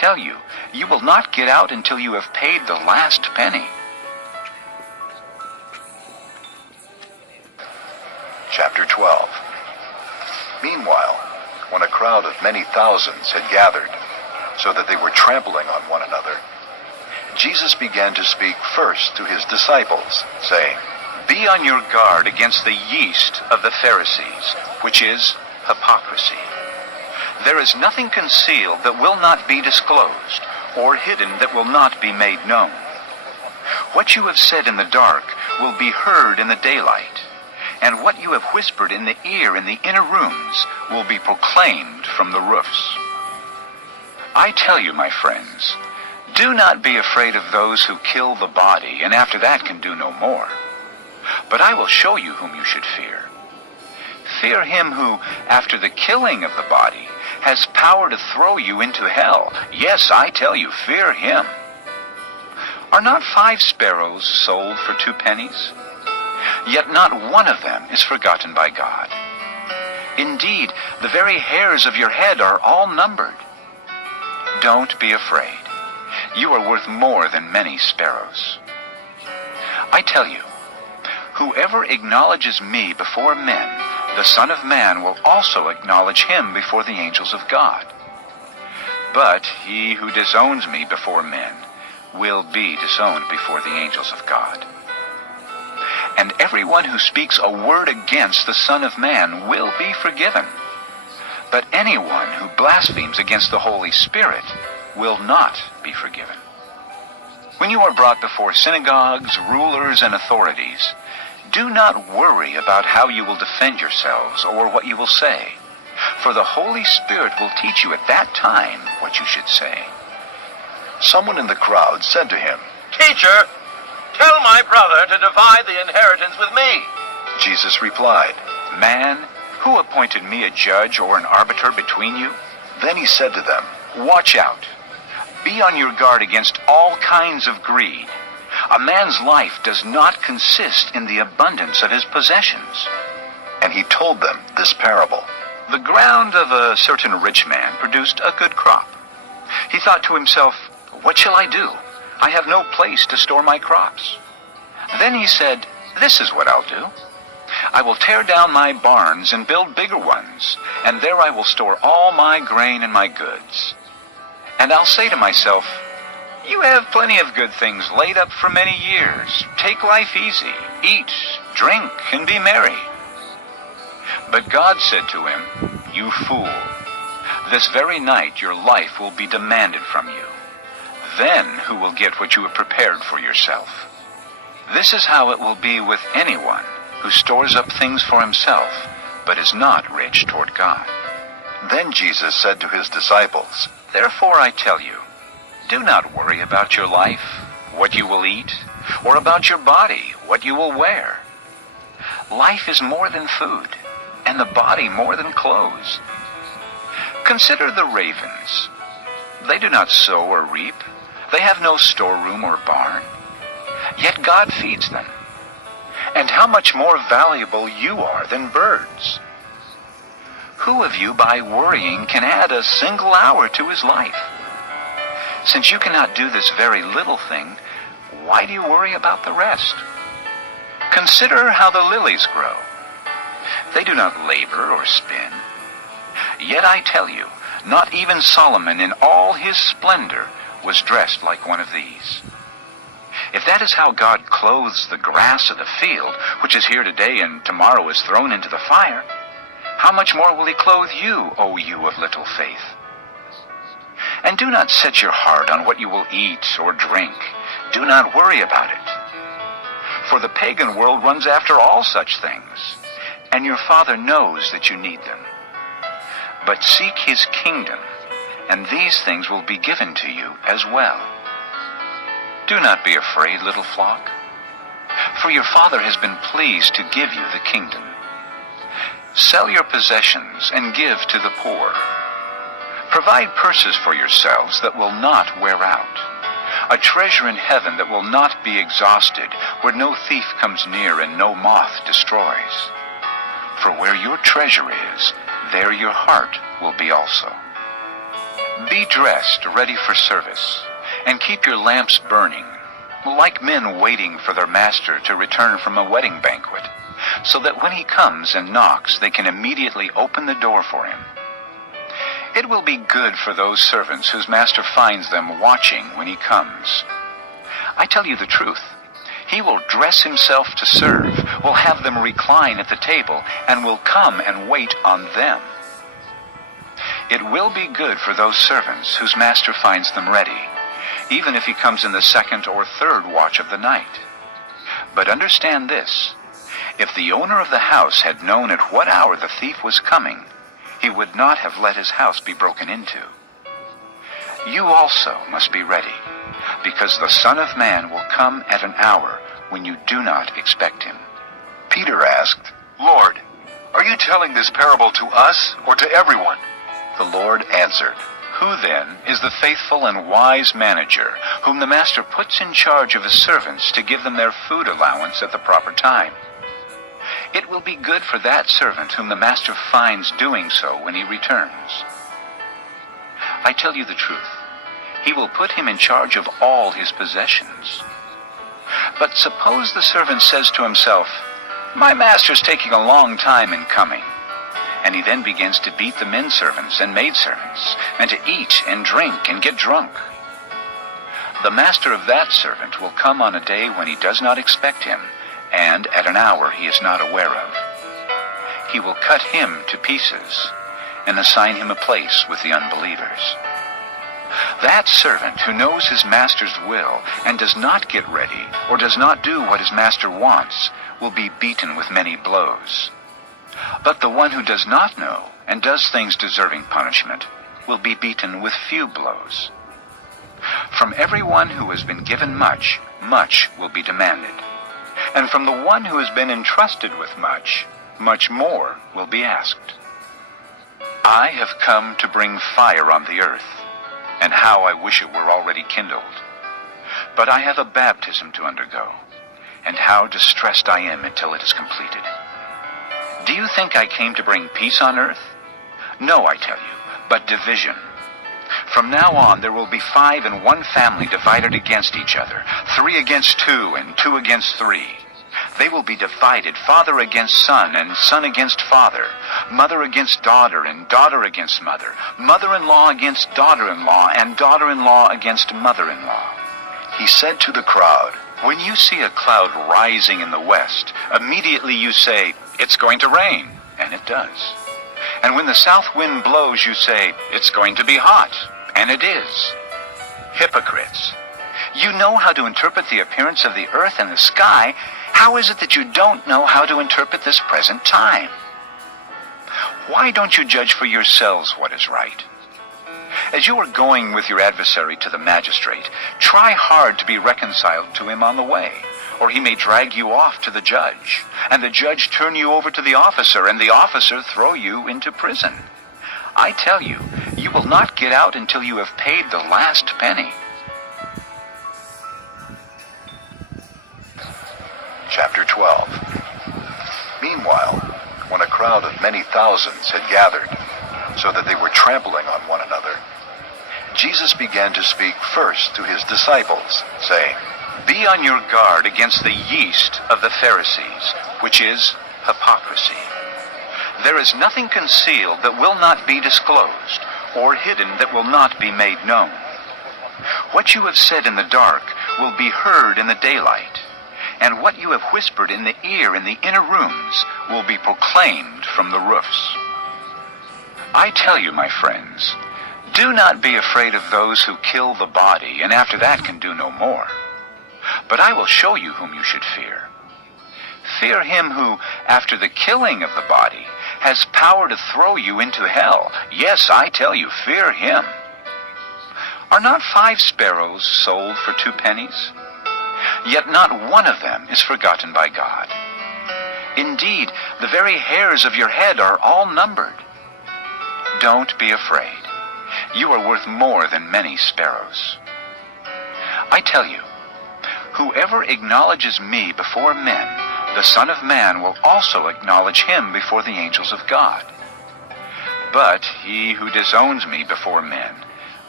tell you, you will not get out until you have paid the last penny. Chapter 12. Meanwhile, when a crowd of many thousands had gathered, so that they were trampling on one another, Jesus began to speak first to his disciples, saying, Be on your guard against the yeast of the Pharisees, which is hypocrisy. There is nothing concealed that will not be disclosed, or hidden that will not be made known. What you have said in the dark will be heard in the daylight, and what you have whispered in the ear in the inner rooms will be proclaimed from the roofs. I tell you, my friends, do not be afraid of those who kill the body, and after that can do no more. But I will show you whom you should fear. Fear him who, after the killing of the body, has power to throw you into hell. Yes, I tell you, fear him. Are not 5 sparrows sold for 2 pennies? Yet not one of them is forgotten by God. Indeed, the very hairs of your head are all numbered. Don't be afraid. You are worth more than many sparrows. I tell you, whoever acknowledges me before men, the Son of Man will also acknowledge him before the angels of God. But he who disowns me before men will be disowned before the angels of God. And everyone who speaks a word against the Son of Man will be forgiven. But anyone who blasphemes against the Holy Spirit will not be forgiven. When you are brought before synagogues, rulers, and authorities, do not worry about how you will defend yourselves or what you will say, for the Holy Spirit will teach you at that time what you should say. Someone in the crowd said to him, Teacher, tell my brother to divide the inheritance with me. Jesus replied, Man, who appointed me a judge or an arbiter between you? Then he said to them, Watch out. Be on your guard against all kinds of greed. A man's life does not consist in the abundance of his possessions. And he told them this parable. The ground of a certain rich man produced a good crop. He thought to himself, What shall I do? I have no place to store my crops. Then he said, This is what I'll do. I will tear down my barns and build bigger ones, and there I will store all my grain and my goods. And I'll say to myself, You have plenty of good things laid up for many years. Take life easy, eat, drink, and be merry. But God said to him, You fool, this very night your life will be demanded from you. Then who will get what you have prepared for yourself? This is how it will be with anyone who stores up things for himself, but is not rich toward God. Then Jesus said to his disciples, Therefore I tell you, do not worry about your life, what you will eat, or about your body, what you will wear. Life is more than food, and the body more than clothes. Consider the ravens. They do not sow or reap. They have no storeroom or barn. Yet God feeds them. And how much more valuable you are than birds. Who of you, by worrying, can add a single hour to his life? Since you cannot do this very little thing, why do you worry about the rest? Consider how the lilies grow. They do not labor or spin. Yet I tell you, not even Solomon in all his splendor was dressed like one of these. If that is how God clothes the grass of the field, which is here today and tomorrow is thrown into the fire, how much more will he clothe you, O you of little faith? And do not set your heart on what you will eat or drink. Do not worry about it. For the pagan world runs after all such things, and your Father knows that you need them. But seek his kingdom, and these things will be given to you as well. Do not be afraid, little flock, for your Father has been pleased to give you the kingdom. Sell your possessions and give to the poor. Provide purses for yourselves that will not wear out, a treasure in heaven that will not be exhausted, where no thief comes near and no moth destroys. For where your treasure is, there your heart will be also. Be dressed, ready for service, and keep your lamps burning, like men waiting for their master to return from a wedding banquet, so that when he comes and knocks, they can immediately open the door for him. It will be good for those servants whose master finds them watching when he comes. I tell you the truth. He will dress himself to serve, will have them recline at the table, and will come and wait on them. It will be good for those servants whose master finds them ready, even if he comes in the second or third watch of the night. But understand this, if the owner of the house had known at what hour the thief was coming, he would not have let his house be broken into. You also must be ready, because the Son of Man will come at an hour when you do not expect him. Peter asked, "Lord, are you telling this parable to us or to everyone?" The Lord answered, Who then is the faithful and wise manager, whom the master puts in charge of his servants to give them their food allowance at the proper time? It will be good for that servant whom the master finds doing so when he returns. I tell you the truth, he will put him in charge of all his possessions. But suppose the servant says to himself, My master's taking a long time in coming. And he then begins to beat the men servants and maidservants, and to eat and drink and get drunk. The master of that servant will come on a day when he does not expect him, and at an hour he is not aware of. He will cut him to pieces, and assign him a place with the unbelievers. That servant who knows his master's will, and does not get ready, or does not do what his master wants, will be beaten with many blows. But the one who does not know, and does things deserving punishment, will be beaten with few blows. From everyone who has been given much, much will be demanded. And from the one who has been entrusted with much, much more will be asked. I have come to bring fire on the earth, and how I wish it were already kindled. But I have a baptism to undergo, and how distressed I am until it is completed. Do you think I came to bring peace on earth? No, I tell you, but division. From now on there will be 5 in one family divided against each other, 3 against 2, and 2 against 3. They will be divided, father against son, and son against father, mother against daughter, and daughter against mother, mother-in-law against daughter-in-law, and daughter-in-law against mother-in-law. He said to the crowd, When you see a cloud rising in the west, immediately you say, It's going to rain, and it does. And when the south wind blows, you say, It's going to be hot, and it is. Hypocrites! You know how to interpret the appearance of the earth and the sky. How is it that you don't know how to interpret this present time? Why don't you judge for yourselves what is right? As you are going with your adversary to the magistrate, try hard to be reconciled to him on the way, or he may drag you off to the judge, and the judge turn you over to the officer, and the officer throw you into prison. I tell you, you will not get out until you have paid the last penny. Chapter 12. Meanwhile, when a crowd of many thousands had gathered, so that they were trampling on one another, Jesus began to speak first to his disciples, saying, Be on your guard against the yeast of the Pharisees, which is hypocrisy. There is nothing concealed that will not be disclosed, or hidden that will not be made known. What you have said in the dark will be heard in the daylight, and what you have whispered in the ear in the inner rooms will be proclaimed from the roofs. I tell you, my friends, do not be afraid of those who kill the body, and after that can do no more. But I will show you whom you should fear. Fear him who, after the killing of the body, has power to throw you into hell. Yes, I tell you, fear him. Are not 5 sparrows sold for 2 pennies? Yet not one of them is forgotten by God. Indeed, the very hairs of your head are all numbered. Don't be afraid. You are worth more than many sparrows. I tell you, whoever acknowledges me before men, the Son of Man will also acknowledge him before the angels of God. But he who disowns me before men,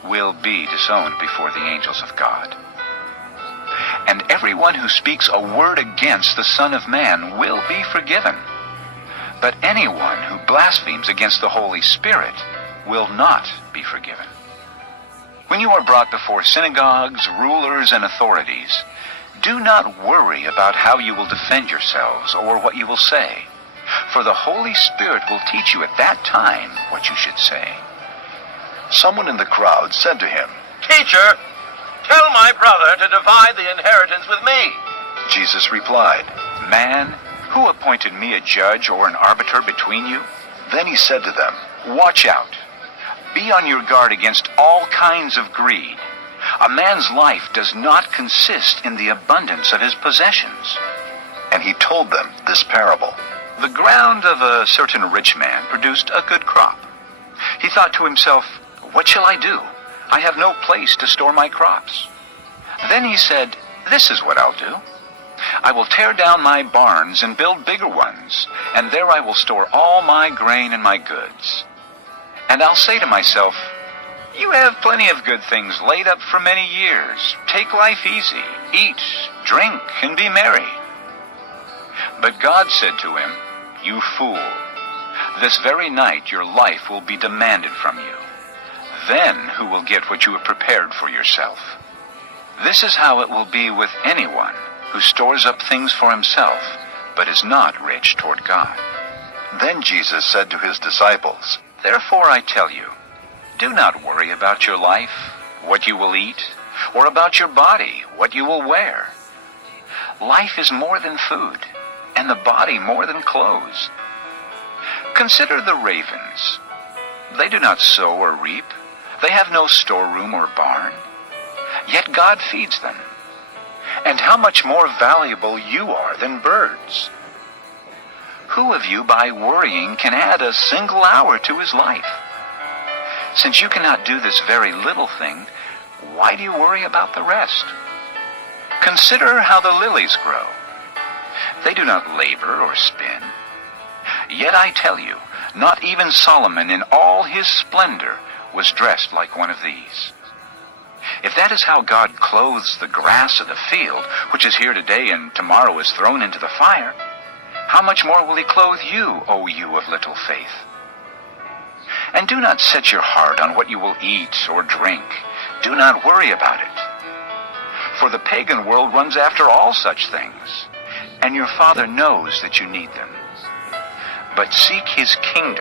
will be disowned before the angels of God. And everyone who speaks a word against the Son of Man will be forgiven. But anyone who blasphemes against the Holy Spirit will not be forgiven. When you are brought before synagogues, rulers, and authorities, do not worry about how you will defend yourselves or what you will say, for the Holy Spirit will teach you at that time what you should say. Someone in the crowd said to him, Teacher, tell my brother to divide the inheritance with me. Jesus replied, Man, who appointed me a judge or an arbiter between you? Then he said to them, Watch out. Be on your guard against all kinds of greed. A man's life does not consist in the abundance of his possessions. And he told them this parable. The ground of a certain rich man produced a good crop. He thought to himself, What shall I do? I have no place to store my crops. Then he said, This is what I'll do. I will tear down my barns and build bigger ones, and there I will store all my grain and my goods. And I'll say to myself, You have plenty of good things laid up for many years. Take life easy, eat, drink, and be merry. But God said to him, You fool, this very night your life will be demanded from you. Then who will get what you have prepared for yourself? This is how it will be with anyone who stores up things for himself, but is not rich toward God. Then Jesus said to his disciples, Therefore I tell you, do not worry about your life, what you will eat, or about your body, what you will wear. Life is more than food, and the body more than clothes. Consider the ravens. They do not sow or reap. They have no storeroom or barn. Yet God feeds them. And how much more valuable you are than birds. Who of you, by worrying, can add a single hour to his life? Since you cannot do this very little thing, why do you worry about the rest? Consider how the lilies grow. They do not labor or spin. Yet I tell you, not even Solomon in all his splendor was dressed like one of these. If that is how God clothes the grass of the field, which is here today and tomorrow is thrown into the fire, how much more will he clothe you, O you of little faith? And do not set your heart on what you will eat or drink. Do not worry about it. For the pagan world runs after all such things, and your Father knows that you need them. But seek his kingdom.